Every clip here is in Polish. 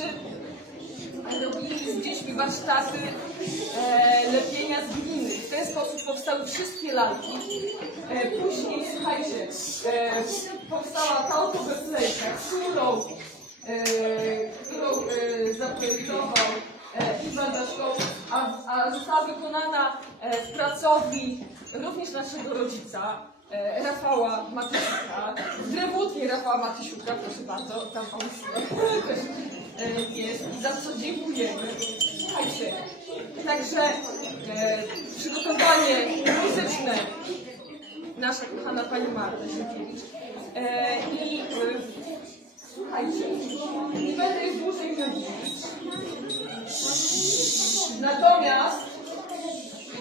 którzy robili z dziećmi warsztaty lepienia z gliny. W ten sposób powstały wszystkie lalki. Później, słuchajcie, powstała ta oto Bethlejka, którą zaprojektował Iwan Daszkowski, a została wykonana w pracowni również naszego rodzica, Rafała Matysiuka, w drewutnie Rafała Matysiuka, proszę bardzo, tam on też jest i za co dziękujemy. Słuchajcie, także przygotowanie muzyczne nasza kochana pani Marta Sienkiewicz i słuchajcie, nie będę już dłużej mówić,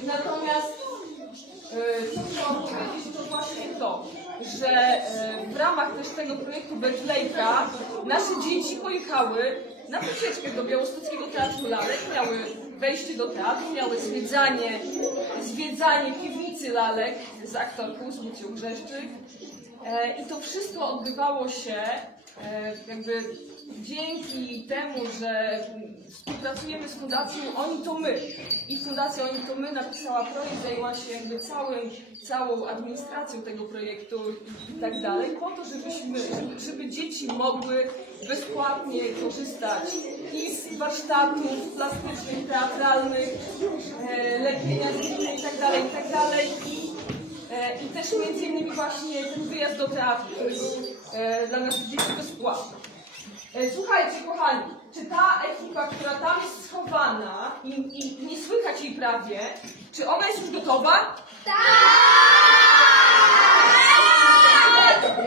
natomiast co chciałam powiedzieć, to właśnie to, że w ramach też tego projektu Bethlejka nasze dzieci pojechały na wycieczkę do Białostockiego Teatru Lalek, miały wejście do teatru, miały zwiedzanie piwnicy lalek z aktorką, z Lucją Grzeszczyk. I to wszystko odbywało się jakby dzięki temu, że współpracujemy z Fundacją Oni to My. I Fundacja Oni to My napisała projekt, zajęła się jakby całą administracją tego projektu i tak dalej, po to, żeby dzieci mogły bezpłatnie korzystać i z warsztatów plastycznych, teatralnych, lepienia z gliny i tak dalej. I też między innymi właśnie ten wyjazd do teatru, który był dla naszych dzieci bezpłatny. Słuchajcie, kochani, czy ta ekipa, która tam jest schowana i nie słychać jej prawie, czy ona jest już gotowa? Tak!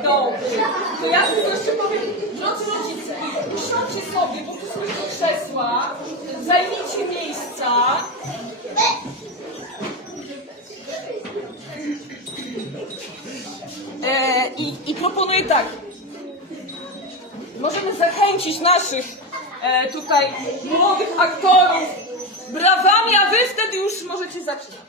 Dobrze. To ja tylko jeszcze powiem, drodzy rodzice, usiądźcie sobie, bo tu są te krzesła, zajmijcie miejsca. I proponuję tak. Możemy zachęcić naszych tutaj młodych aktorów brawami, a wy wtedy już możecie zaczynać.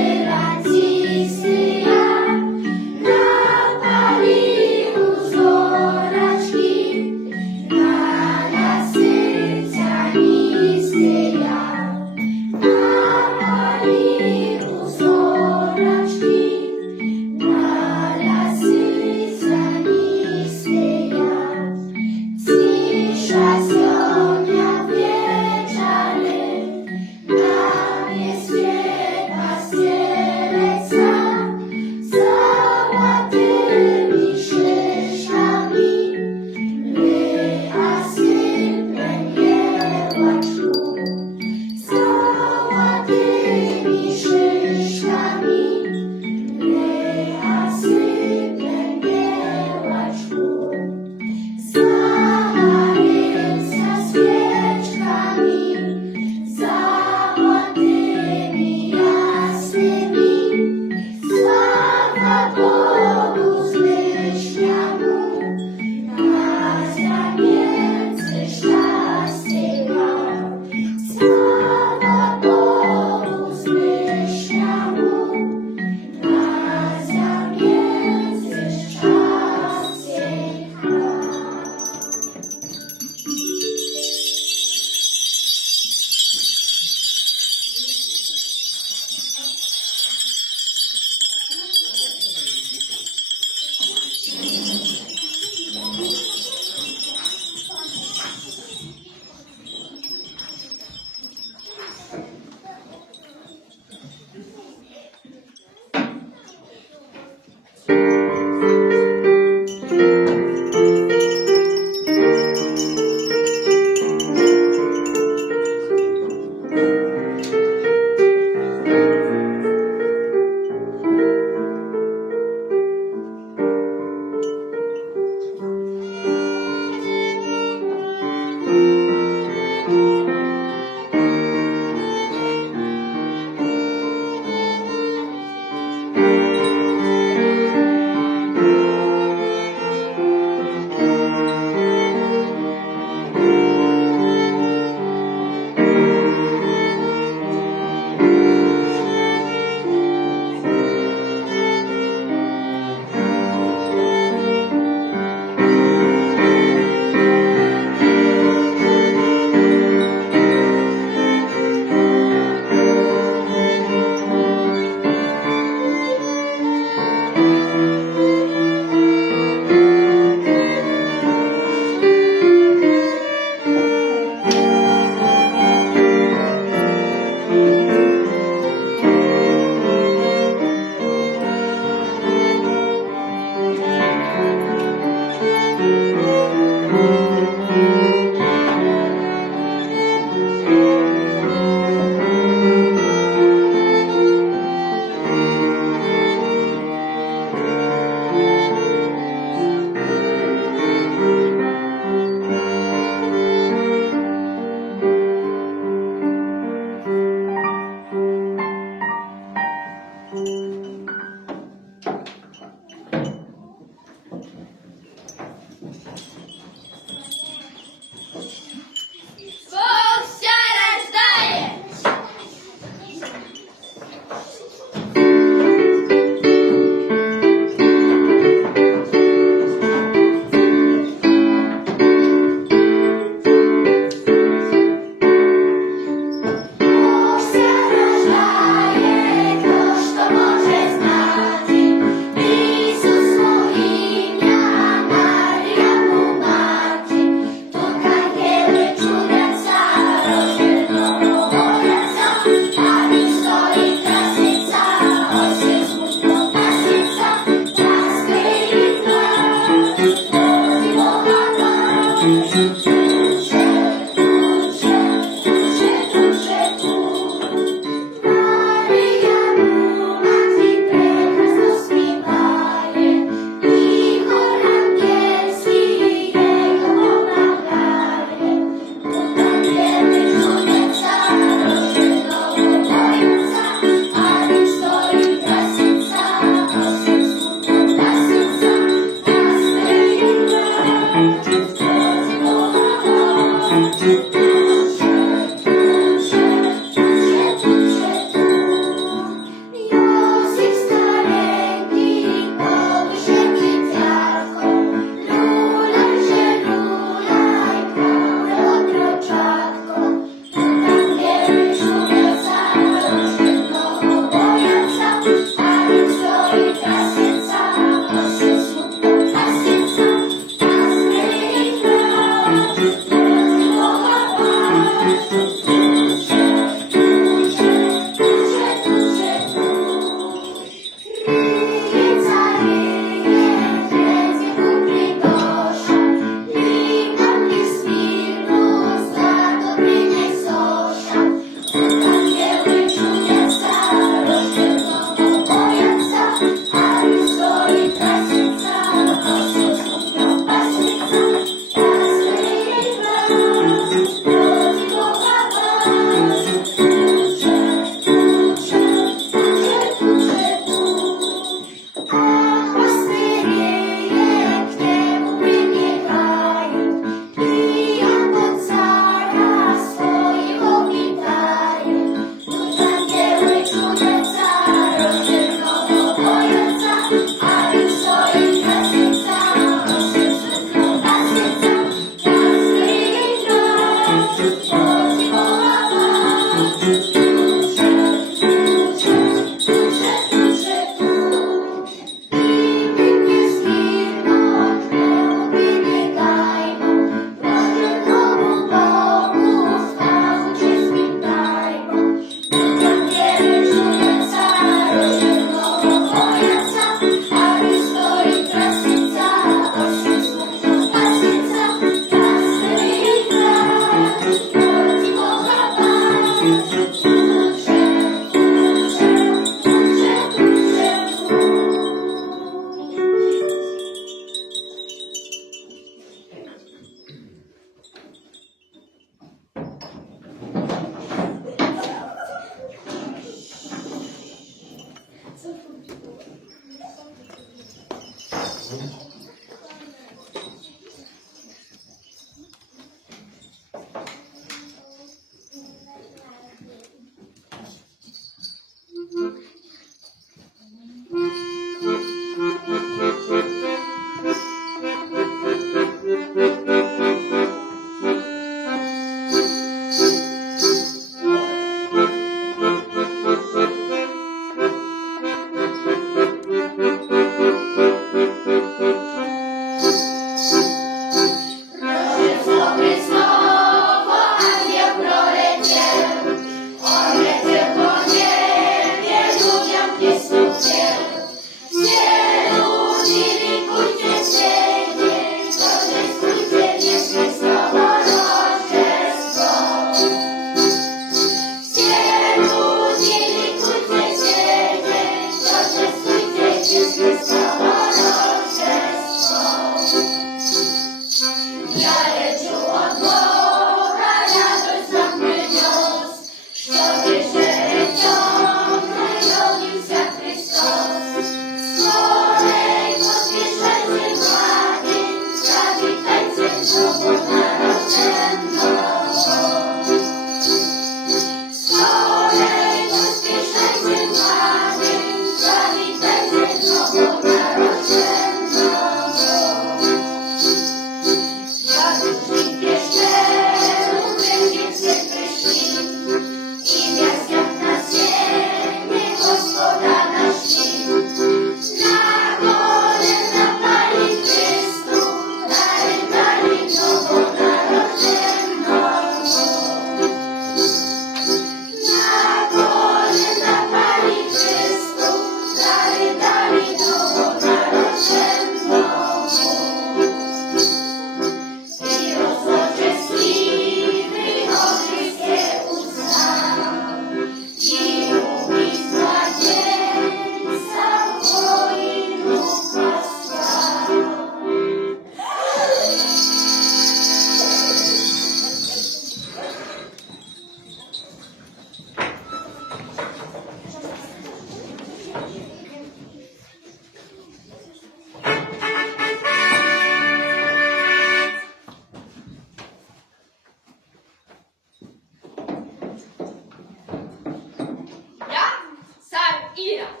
Irat.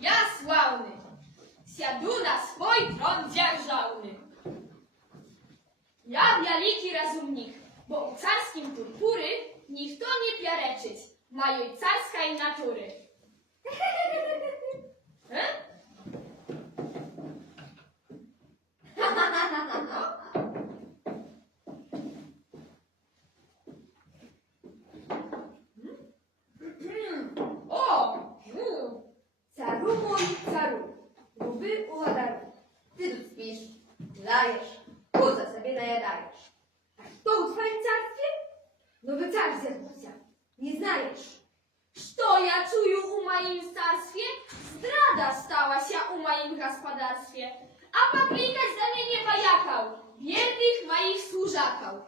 Ja sławny, siadu na swój tron dzierżawny. Ja wielki rozumnik, bo u carskim purpury nikt to nie piareczyć, mają carskiej natury. O! Caru mój, caru, gruby uładaru. Ty tu śpisz, lajesz, płuca sobie najadajesz. A kto u twoim carstwie? Nowy car zjadłся, nie znajesz. Что я чую у моим царстве? Здрада сталася у моим господарстве. А покликать за mnie вояков, верных моих служаков.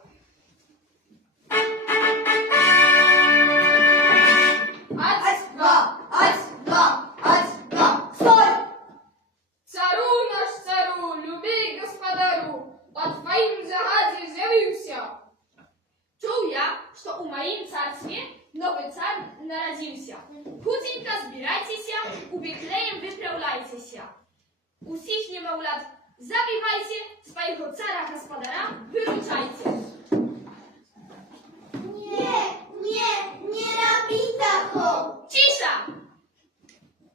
Ать два, ать два, ать два, стой! Цару наш цару, люби господару, под твоим загаdzie zjawiłся. Czuł ja, że u moim carstwie nowy car narodziłся. Chudzinka zbierajcie się, u Betlejem wyprawlajcie się. Usich nie mał lat, zabiewajcie, swojego cara gospodara wyruczajcie. Nie rabita ho! Cisza!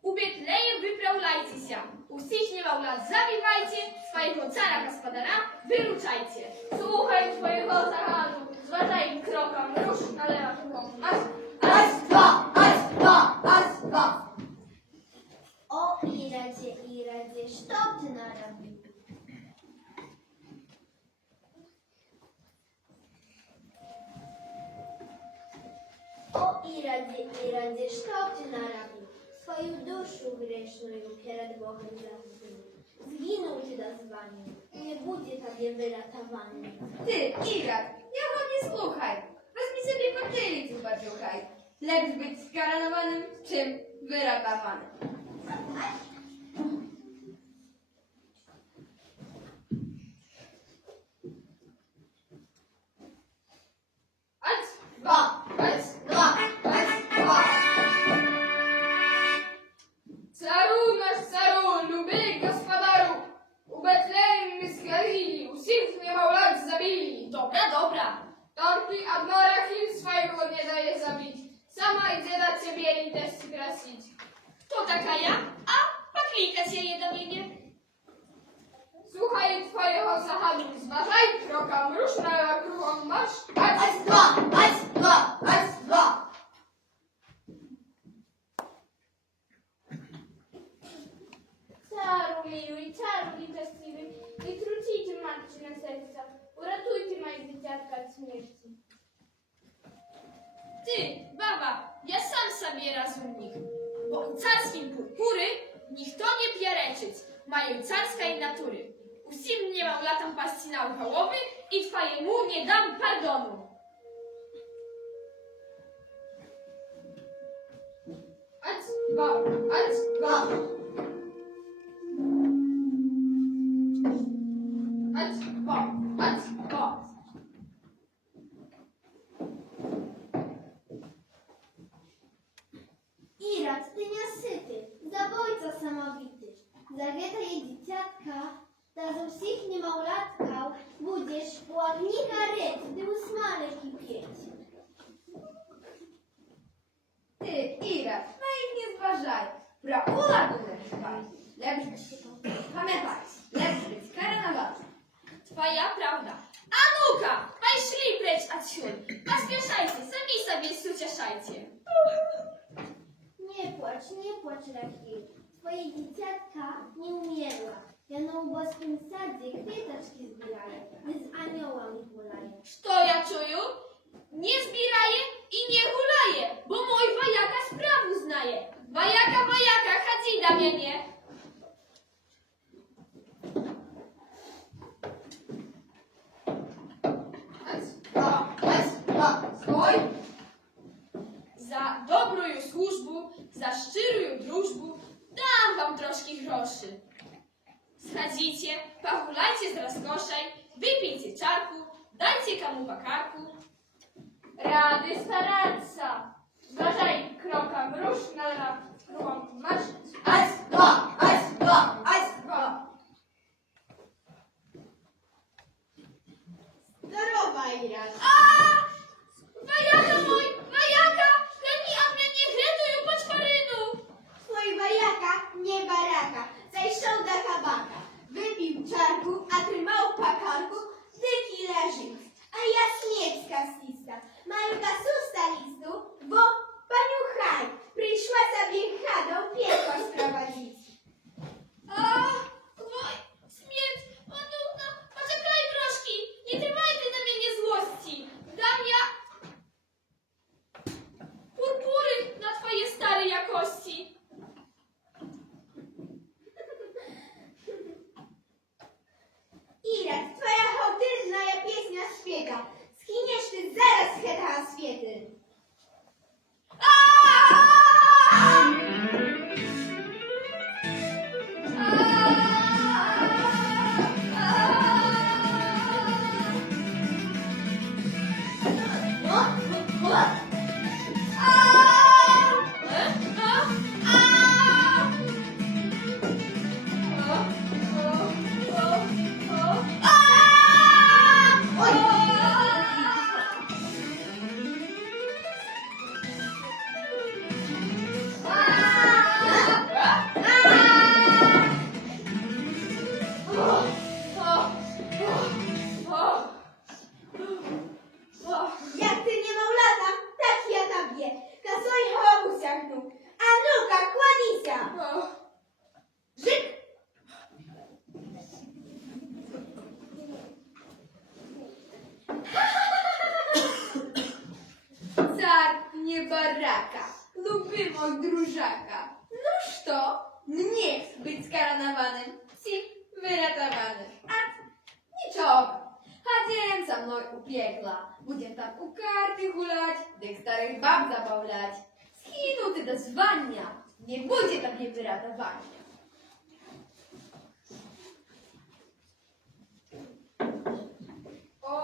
U Betlejem wyprawlajcie się. Usich nie mał lat, zabiewajcie, swojego cara gospodara wyruczajcie. Słuchaj twojego zagadu, zważaj krokom, rusz na lewo. Ać dwa, ać dwa, ać dwa. O Iradzie, što ty narobił? O Iradzie, što ty narobił? Swoją duszę grzeszną przed Bogiem zazwyczaj. Zginął ty na zwaniu, nie będzie tobie wyratowany. Ty, Irat, ja go nie słuchaj. Weźmij sobie patylicy paciuchaj. Lepsz być skoronowanym, czym wyratowanym. Ać, Dwa, ać dwa, ać dwa. caru nasz caru, lubi gospodaru, u Betlejem my skazili, usich nie mał lat zabili. Dobra. Torki Adnora Hill swojego nie daje zabić. Sama idzie na ciebie i też ci krasić. Kto taka ja? A, poklikać jej do mnie. Słuchaj twojego zachadu, zważaj krokom, rusz na kruchą marsz. Ać dwa, ać dwa, ać dwa. Caru miły, caru litościwy, nie trucijcie matki na serca, uratujcie moje dzieciatka od śmierci. Ty, baba, ja sam sobie rozumnik, bo u carskim purpury nikt to nie piereczyć, mają carskiej natury. Usim nie mam latam pasci na uchałowy i twojemu nie dam pardonu. Ać, Dwa, ać dwa. ać, ać, Irat, ty niesyty, zabójca samowity, zawieta jej dzieciatka, da ze wszystkich niemałolatkał, budziesz ławnika ryb, gdy usmale kipieć. Ty, Irat, na ich nie zważaj. Pra uładu lepszaj. Lepsz być. Pamiętaj, lepsz być karanowany. twoja prawda. A nuka, poszli precz odsiul. Pospieszajcie, sami sobie sucieszajcie. Nie płacz, Rachel. Twoje dzieciatka nie umierła. Ja na uboskim sadzie kwiataczki zbieraję, gdy z aniołami hulaję. Co ja czuję? Nie zbiraję i nie hulaję, bo mój wojaka sprawu znaje. Wojaka, chodzi do mnie. Ać dwa, ać dwa. Stój. Za dobrą służbę, za szczyrą drużbę dam wam troszkę groszy. Schodzicie, pachulajcie z rozkoszej, wypijcie czarku, dajcie komu po karku. Rady starаться, zważaj krokom, rusz już na marsz. Raz, dwa, raz, dwa, raz, dwa. Zdrowa, Irat. Wariata mój, wariata! Leni, a mnie nie chrytuj pod farynu! Twój wariaka, nie baraka, zajszał do kabaka. Wypił czarku, a ty małpa karku, dyki leży. A ja śmiecka stista, malutka susta listu, bo paniu Haj przyszła sobie chadą piekła sprowadzić. Oj, śmierć, ładówna, poczekaj troszki, nie trzymajcie na mnie złości. Dam ja purpury na twoje stare jakości. Irat, twoja hołtyrna ja pieśnia świeka, skiniesz ty zaraz cheta świety. Jak ty nie miał lata, tak ja tobie. Kasoj hałabusiach nóg, a nuka kładisia. Żyk! Car nie baraka, lubimo drużaka. Noż to, nie chcę być skoronowanym, ci wyratowanym. A niczego, chadziem za mną upiekla, będziemy tam u karty hulać, tych starych bab zabawlać. Schinu ty do zwania, nie będzie takie wyratowania. O,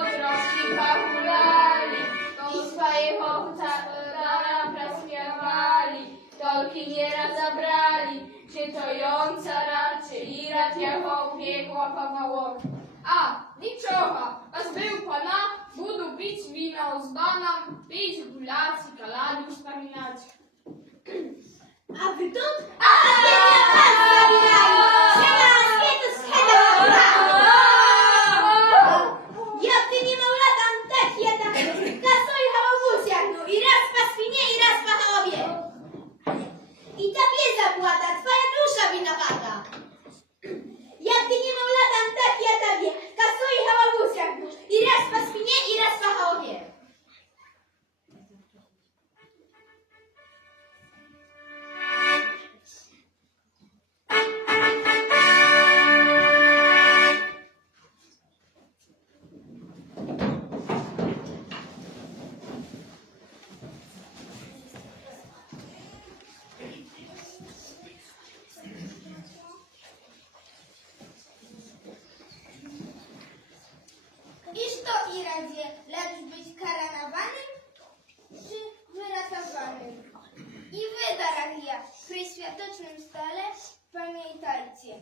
troszki pachulali, to swoje hołtara praśmiewali, tolki nieraz zabrali, czy to jąca raczy, i rad jako piekła pawałowi. A, niczocha, aż był pana, budu pić wino z bana, pić gulacji, kaladu wspominać. A wy tu? A wy nie jak ty nie miał lata, tak ja tam. Kasoj hałabusiach, no i raz pa spinie, i raz pa hałabie. I ta pieza płata, twoja dusza winowata. Jak ty nie miał lata, tak ja tobie. Kasoj hałabusiach, no i raz pa spinie, i raz pa hałabie. Iż to i razie, lecz być karanowanym, czy wyratowanym. I wy, daragia, przy światocznym stole pamiętajcie,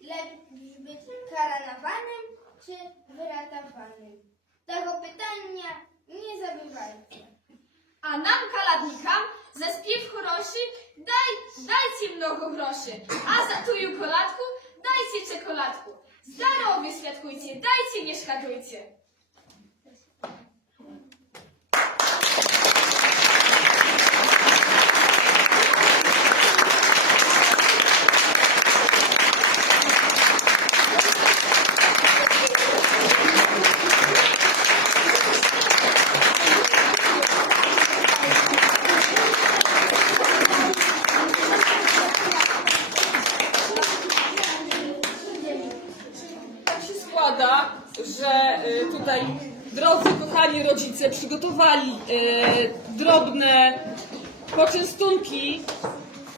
lecz być karanowanym, czy wyratowanym. Tego pytania nie zabywajcie. A nam, kaladnikom, za śpiew choroszy, dajcie mnogo groszy, a za tuju koladku dajcie czekoladku. Zdrowie świadkujcie, dajcie, nie szkadujcie. Tak się składa, że tutaj drodzy, kochani rodzice przygotowali drobne poczęstunki